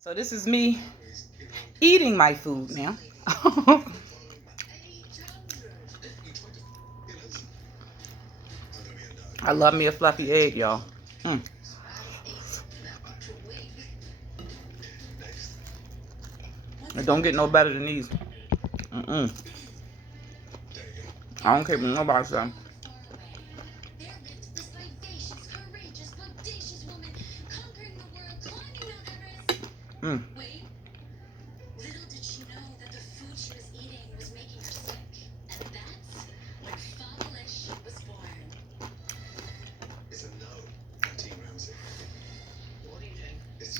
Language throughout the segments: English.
So this is me eating my food now. I love me a fluffy egg, y'all. It don't get no better than these. I don't care what nobody says.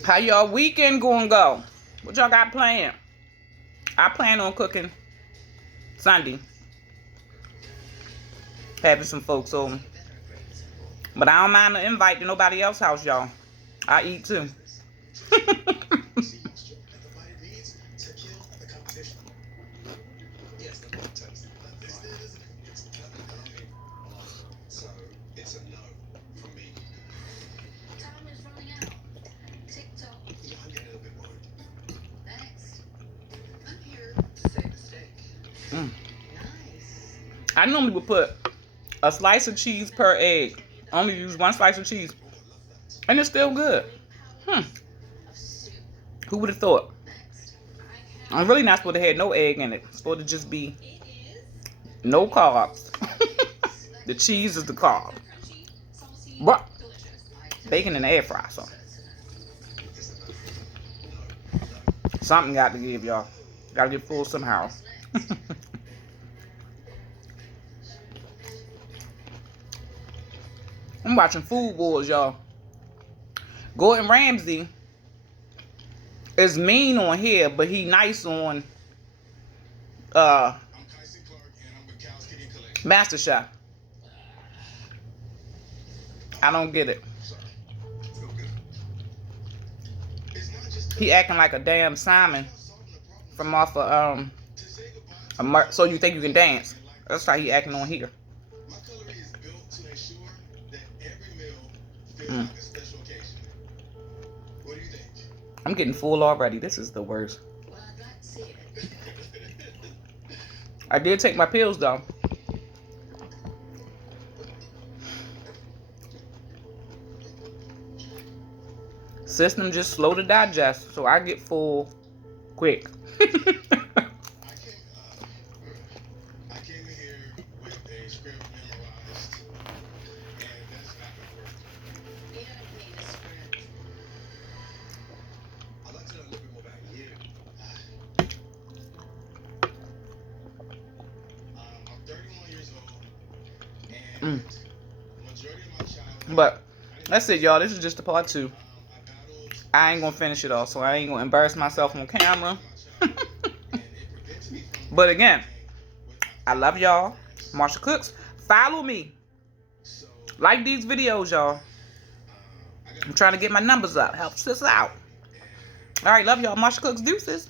How y'all weekend gonna go? What y'all got planned? I plan on cooking Sunday. Having some folks over. But I don't mind the invite to nobody else's house, y'all. I eat too. I normally would put a slice of cheese per egg. I only use one slice of cheese. And it's still good. Who would have thought? I'm really not supposed to have no egg in it. It's supposed to just be no carbs. The cheese is the carb. But bacon in the air fryer, so something got to give, y'all. Gotta get full somehow. I'm watching Food Wars, y'all. Gordon Ramsay is mean on here, but he nice on MasterChef. I don't get it. He acting like a damn Simon from off of So You Think You Can Dance. That's how he acting on here. I'm getting full already. This is the worst. I did take my pills though. System just slow to digest, so I get full quick. But that's it, y'all. This is just the part 2. I ain't gonna finish it all, so I ain't gonna embarrass myself on camera. But again, I love y'all. Marsha Cooks. Follow me. Like these videos, y'all. I'm trying to get my numbers up. Help us out. Alright, love y'all. Marsha Cooks. Deuces.